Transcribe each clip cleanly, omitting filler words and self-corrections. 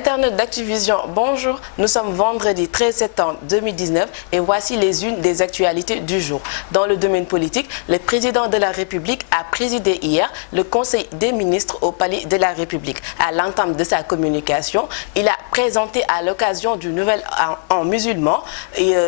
Internet d'Activision, bonjour. Nous sommes vendredi 13 septembre 2019 et voici les unes des actualités du jour. Dans le domaine politique, le président de la République a présidé hier le Conseil des ministres au Palais de la République. À l'entame de sa communication, il a présenté à l'occasion du nouvel an musulman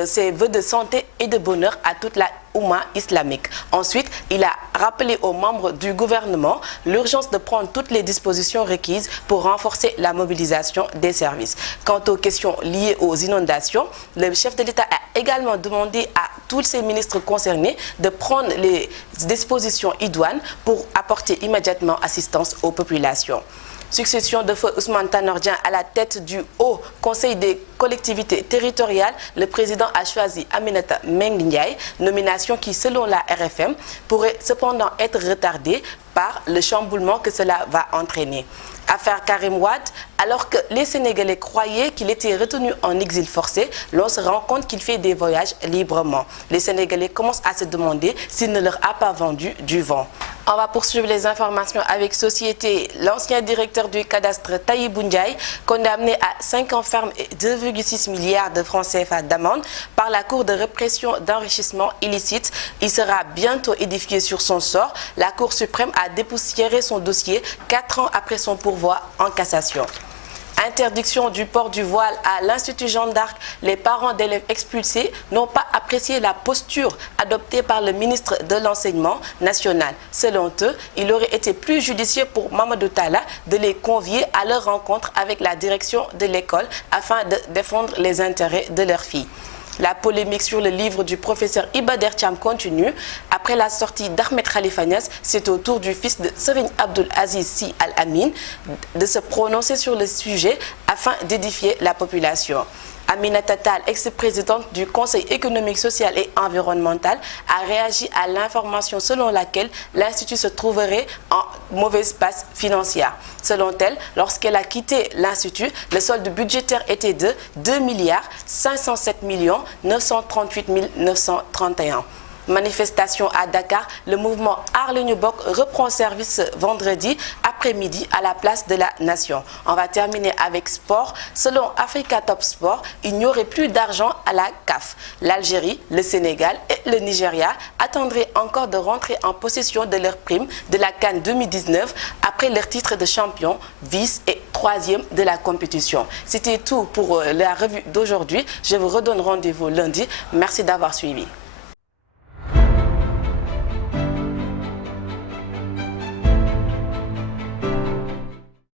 ses vœux de santé et de bonheur à toute la Oumma islamique. Ensuite, il a rappelé aux membres du gouvernement l'urgence de prendre toutes les dispositions requises pour renforcer la mobilisation des services. Quant aux questions liées aux inondations, le chef de l'État a également demandé à tous ses ministres concernés de prendre les dispositions idoines pour apporter immédiatement assistance aux populations. Succession de feu Ousmane Tanor Dieng à la tête du Haut Conseil des collectivités territoriales, le président a choisi Aminata Mbengue Ndiaye, nomination qui, selon la RFM, pourrait cependant être retardée par le chamboulement que cela va entraîner. Affaire Karim Wade, alors que les Sénégalais croyaient qu'il était retenu en exil forcé, l'on se rend compte qu'il fait des voyages librement. Les Sénégalais commencent à se demander s'il ne leur a pas vendu du vent. On va poursuivre les informations avec Société. L'ancien directeur du cadastre Tahibou Ndiaye, condamné à 5 ans ferme et 2,6 milliards de francs CFA d'amende par la Cour de répression d'enrichissement illicite, il sera bientôt édifié sur son sort. La Cour suprême a dépoussiéré son dossier 4 ans après son pourvoi en cassation. Interdiction du port du voile à l'Institut Jeanne d'Arc. Les parents d'élèves expulsés n'ont pas apprécié la posture adoptée par le ministre de l'Enseignement national. Selon eux, il aurait été plus judicieux pour Mamadou Talla de les convier à leur rencontre avec la direction de l'école afin de défendre les intérêts de leur fille. La polémique sur le livre du professeur Iba Der Thiam continue. Après la sortie d'Ahmed Khalifa Niasse, c'est au tour du fils de Serigne Abdoul Aziz Sy Al Amin de se prononcer sur le sujet afin d'édifier la population. Aminata Tall, ex-présidente du Conseil économique, social et environnemental, a réagi à l'information selon laquelle l'Institut se trouverait en mauvaise passe financière. Selon elle, lorsqu'elle a quitté l'Institut, le solde budgétaire était de 2 507 938 931. Manifestation à Dakar, le mouvement Aar Li Ñu Bokk reprend service vendredi après-midi à la place de la Nation. On va terminer avec sport. Selon Africa Top Sport, il n'y aurait plus d'argent à la CAF. L'Algérie, le Sénégal et le Nigeria attendraient encore de rentrer en possession de leurs primes de la CAN 2019 après leur titre de champion, vice et 3e de la compétition. C'était tout pour la revue d'aujourd'hui. Je vous redonne rendez-vous lundi. Merci d'avoir suivi.